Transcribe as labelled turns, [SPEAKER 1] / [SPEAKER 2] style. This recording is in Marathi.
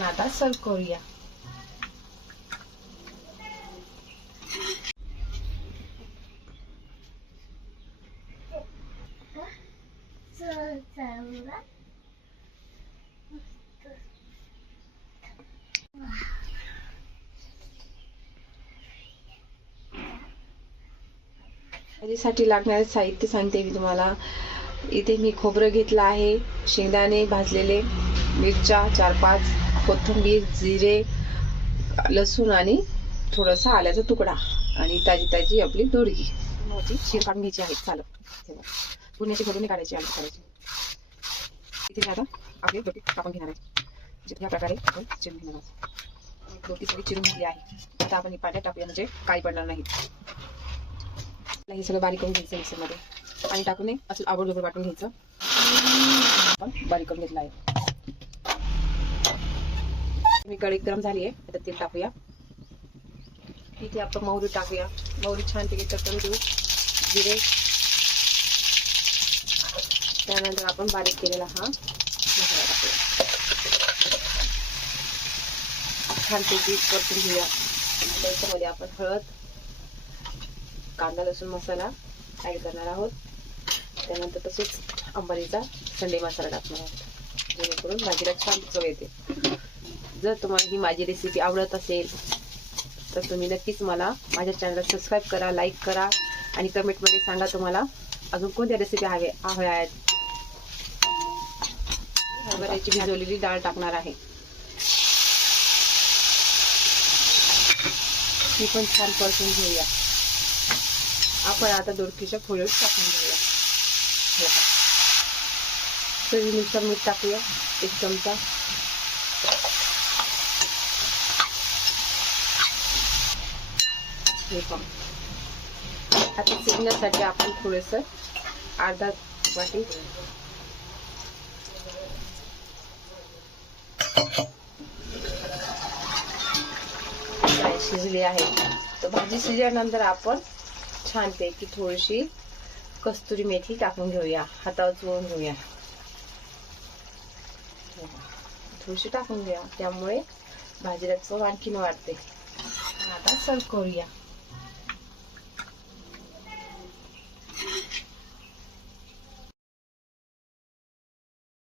[SPEAKER 1] आपण आता सर्व करूया साठी लागणारे साहित्य सांगते मी तुम्हाला. इथे मी खोबरं घेतलं आहे शेंगदाणे भाजलेले मिरच्या चार पाच कोथिंबीर जिरे लसूण आणि थोडासा आल्याचा तुकडा. आणि ताजी ताजी आपली दोडगी. मोठी काढून घ्यायची आहे. चालत. पुण्याची भरून काढायची आणि करायची. इथे आता आपली दोटी कापून घेणार आहे. या प्रकारे आपण चिरून घेणार आहोत. दोटी सगळी चिरून घेतली आहे. आता आपण ही पाण्यात टाकूया. म्हणजे काही पडणार नाही. हे सगळं बारीक करून घ्यायचं मिक्सरमध्ये. पाणी टाकून असं आवडजोबर वाटून घ्यायचं. आपण बारीक करून घेतलं आहे. मी कळी गरम झाली आहे आता तेल टाकूया. इथे आपण मोहरी टाकूया. मोहरी छानपैकी चटण देऊ जिरे. त्यानंतर आपण बारीक केलेला हा मसाला टाकूया. छानपैकी परतून घेऊया. त्याच्यामध्ये आपण हळद कांदा लसूण मसाला ॲड करणार आहोत. त्यानंतर तसेच अंबारीचा संडे मसाला टाकणार आहोत. जेणेकरून भाजीला छान चव येते. जर तुम्हाला ही माझी रेसिपी आवडत असेल तर तुम्ही नक्कीच मला माझ्या चॅनलला सबस्क्राईब करा लाईक करा आणि कमेंटमध्ये सांगा तुम्हाला अजून कोणत्या रेसिपी हवे हव्या आहेत. हरभऱ्याची भिजवलेली डाळ टाकणार आहे. ती पण छान परतून घेऊया. आपण आता दोडकीच्या फोडी टाकून घेऊया. हे पहा. चवीनुसार मीठ टाकूया. एक चमचा हे आता शिजण्यासाठी आपण थोडस अर्धा वाटी शिजली आहे. तर भाजी शिजल्यानंतर आपण छानपैकी थोडीशी कस्तुरी मेथी टाकून घेऊया. हातावर चोळून घेऊया. थोडीशी टाकून घेऊया. त्यामुळे भाजीला चव आणखीन वाढते. आता सर्व करूया.